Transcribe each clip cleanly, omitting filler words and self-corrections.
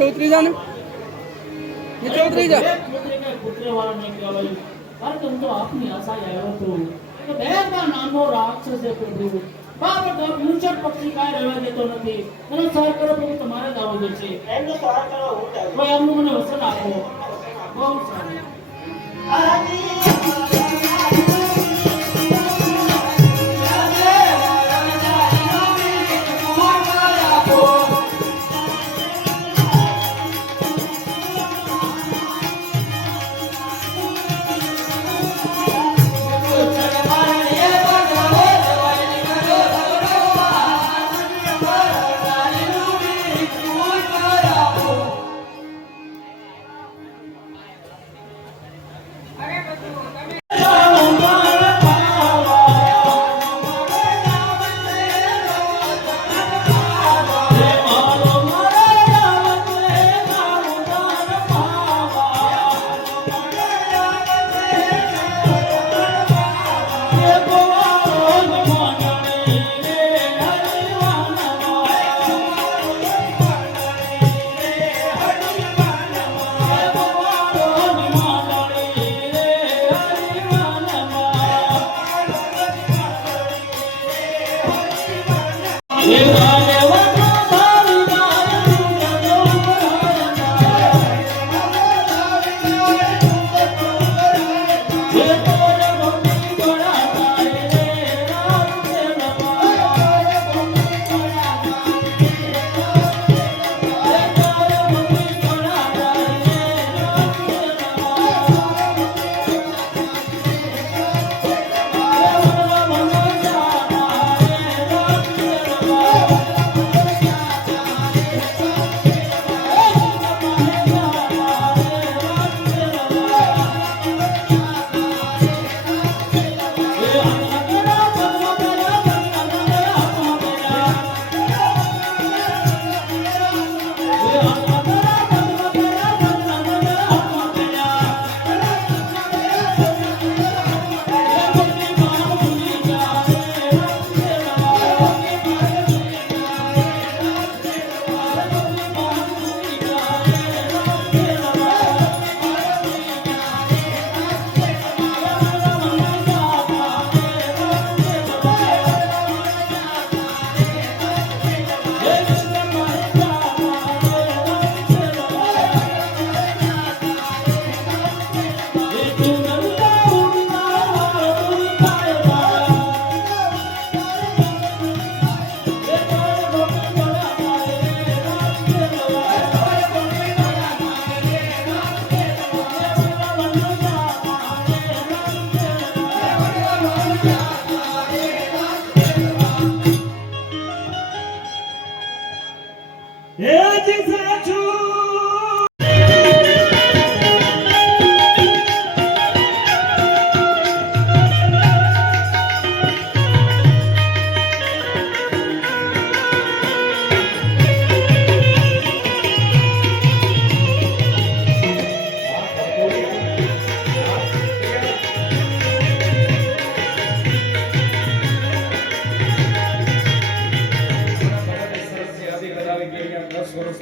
નીચે ઉતરી જા ને, નીચે ઉતરી જા. પુત્ર વાળા ને કહેવાય કારણ કે હું તો આપની આશા આવ્યો હતો તો બેગમાં નાનો રાક્ષસ છે પ્રભુ બાબર તો મૂંછટ પક્ષી કાય રહેવા દેતો નથી એનો સહાય કરો પ્રભુ તમારે જ આવવો છે એમનો સહાય કરો હું તો એમનું મને વચન આપો બહુ સારું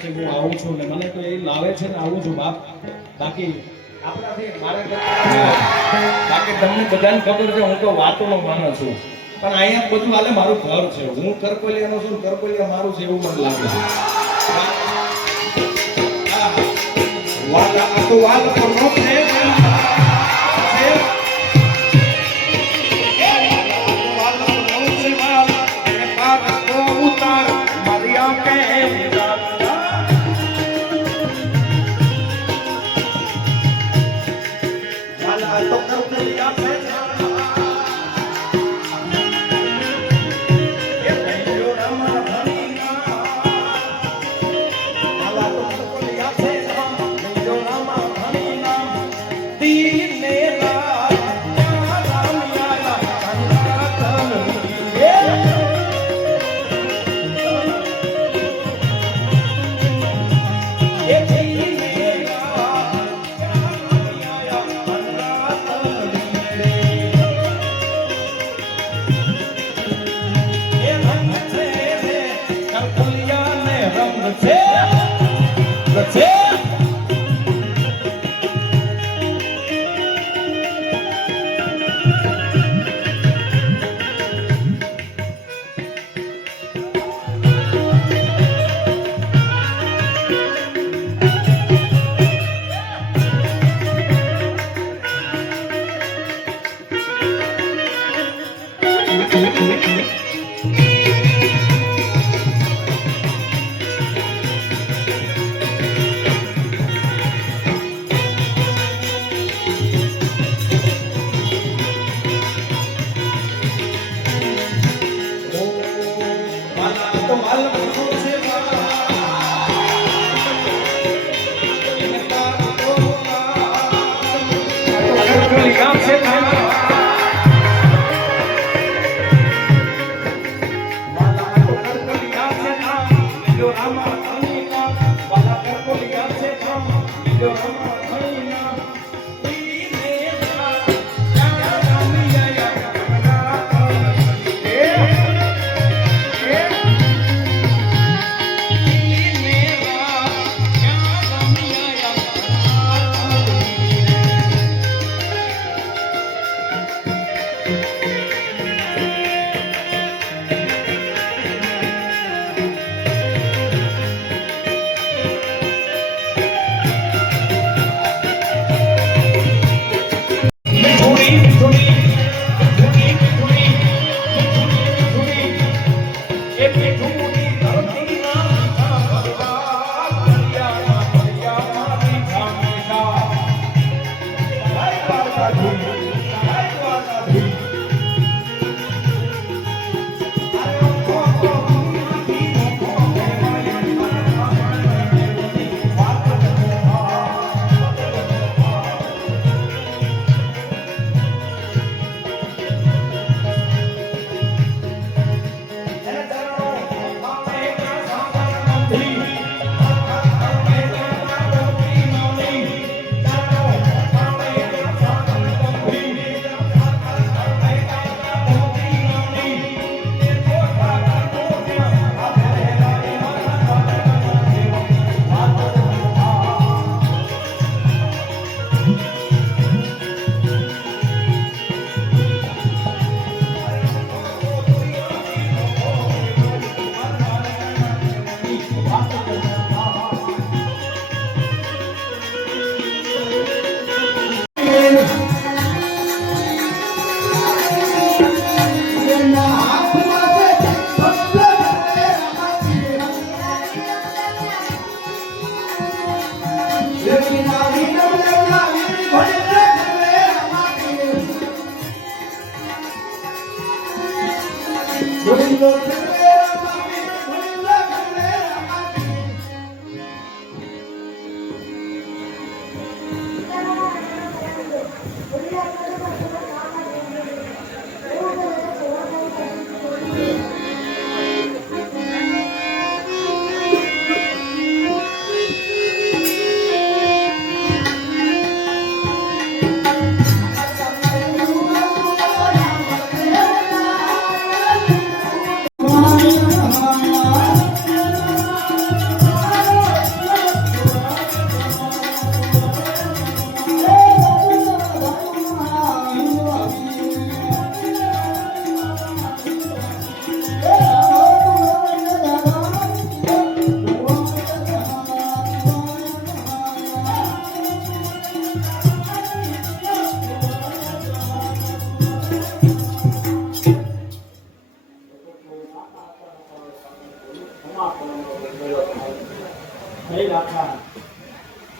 હું આવું છું ને મને તો એ લાવે છે ને આવું છું બાપ બાકી આપણાથી મારે બાકી તમને બધાને ખબર છે હું તો વાતોનો માણસ છું પણ અહીંયા બધું હાલે મારું ઘર છે હું કરકોલિયાનો છું કરકોલિયા મારું છે એવું મને લાગે છે વાલા આ તો વાલ પર નો છે the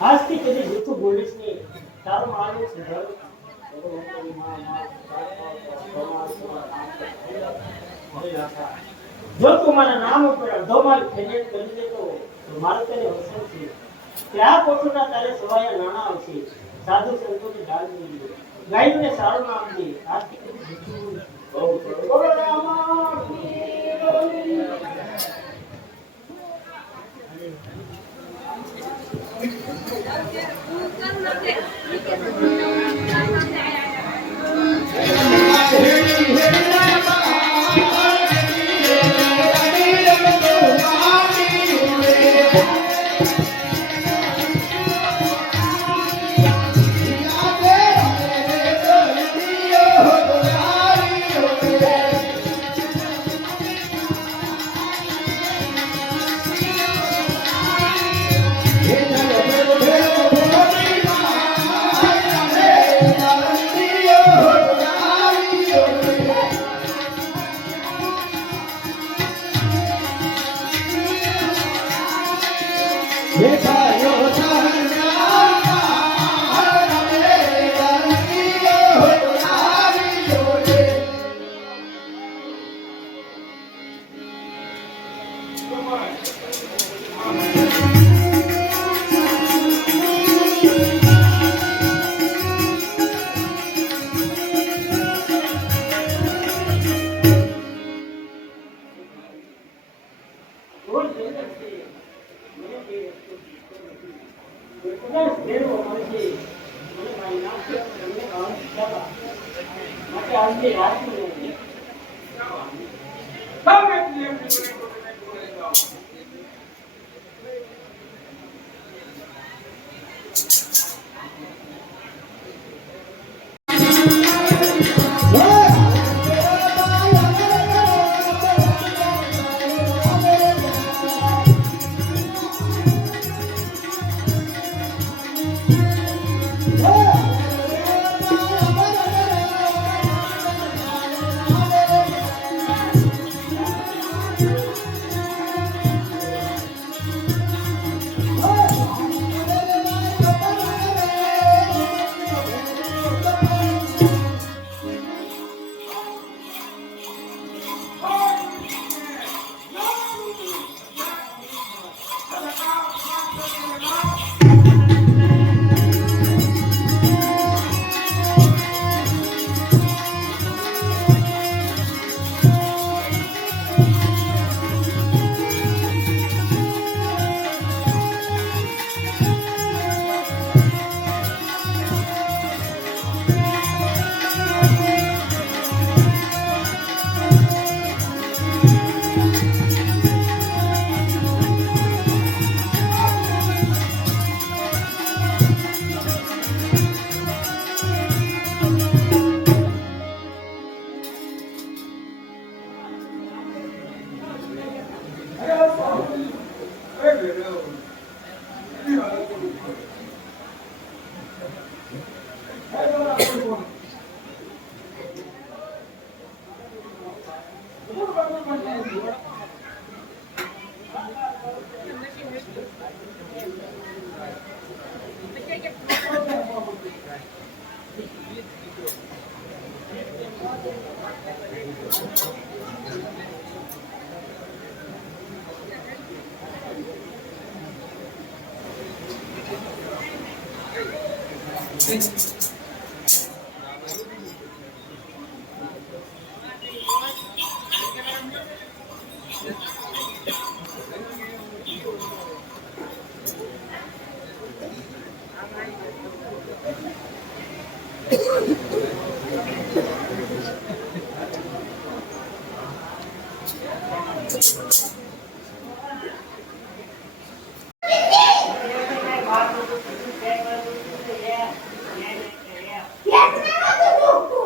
આજથી કદી જૂઠું બોલીશ નહીં. તારું મારું સુધર જો તું મારા નામ ઉપર અડધો માલ ફેરિયત કરી દેતો મારે તને વસન છે. ત્યાં કોઠુના તારે સવાયા નાણા આવશે. સાધુ સંતોની ઢાળ જોઈએ. ગાયને સારું નામ દે. આજથી કદી જૂઠું બોલો રામા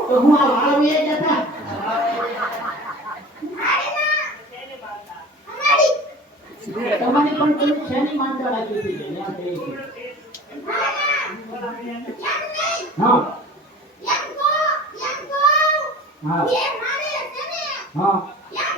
તો હું આ વાળા વે જતા તમારે પણ પેલું શેની માનતા રાખી હતી ત્યાં કહે છે હા હા હા હા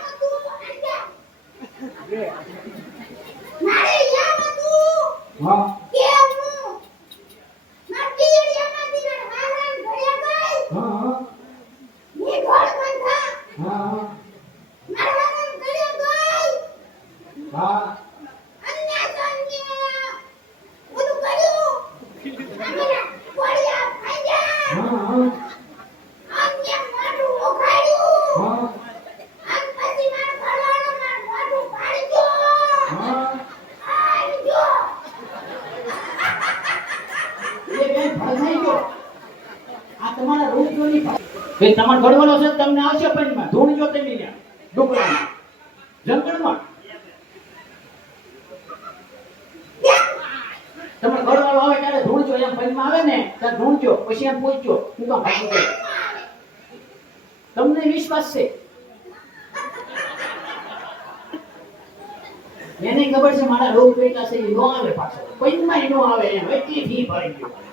તમારે ઘડવાનો છે તમને આવશે પંચમાં ધૂણ જો તેની ત્યાં ડુકરામાં જંગલમાં તમે ઘડવાનો આવે ત્યારે ધૂણ જો એમ પંચમાં આવે ને ત્યારે ધૂણ જો પછી એમ પૂછજો હું તો ભાગી ગયો તમને વિશ્વાસ છે એને ખબર છે મારા રોગ પેટા છે એ નો આવે પાછો પંચમાં નો આવે એમ એટલી ફી ભરી ગયો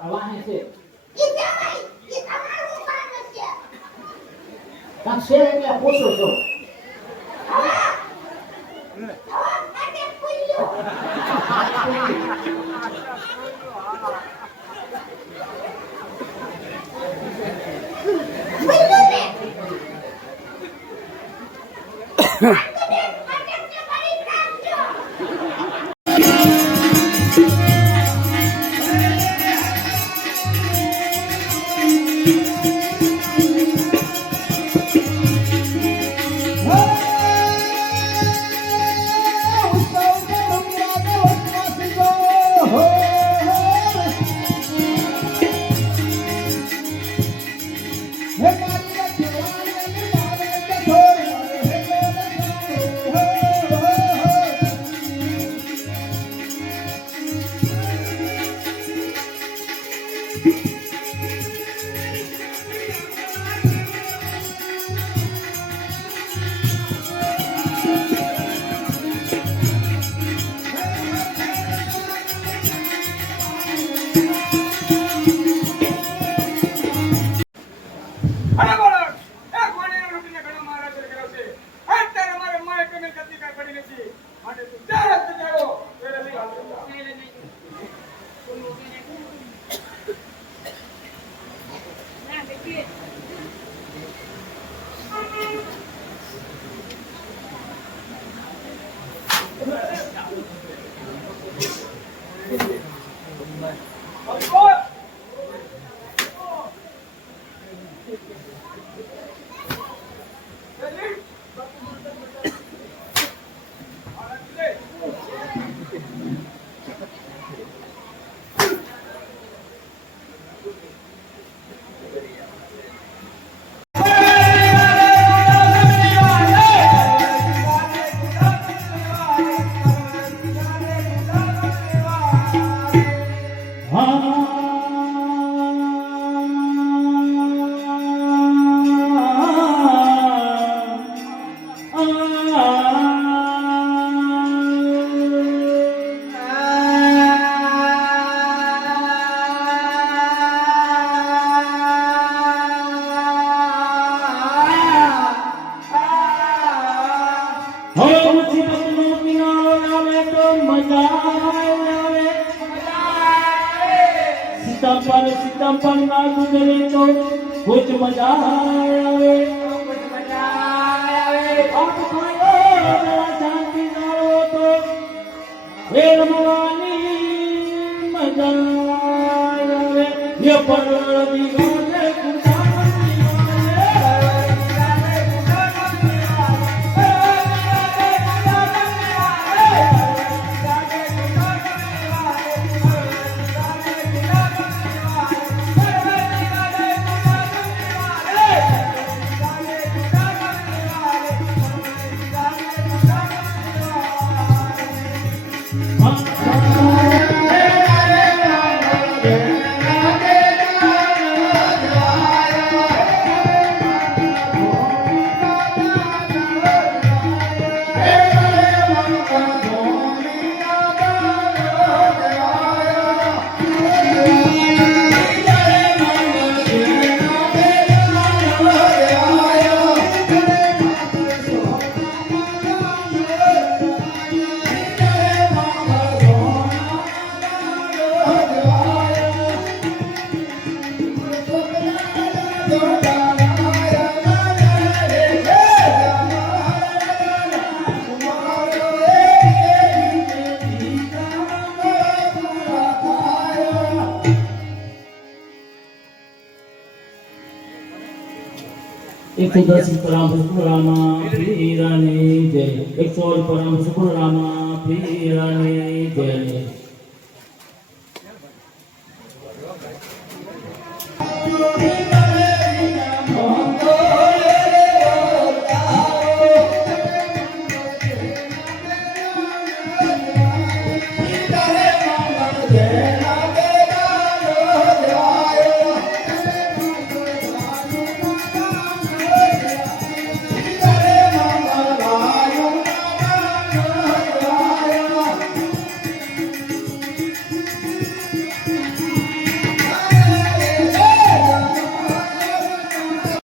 વાહે છે કાં છે એટલે પૂછો છો સીતાપન ના ગુજરે તો કુછ મજા આવે શાંતિ નાળો તો હે રમવાની મજા આવે એ પરદી ગાલે एक सौ दस परम सुखरामा पीराने जय 100 परम सुखरामा पीराने जय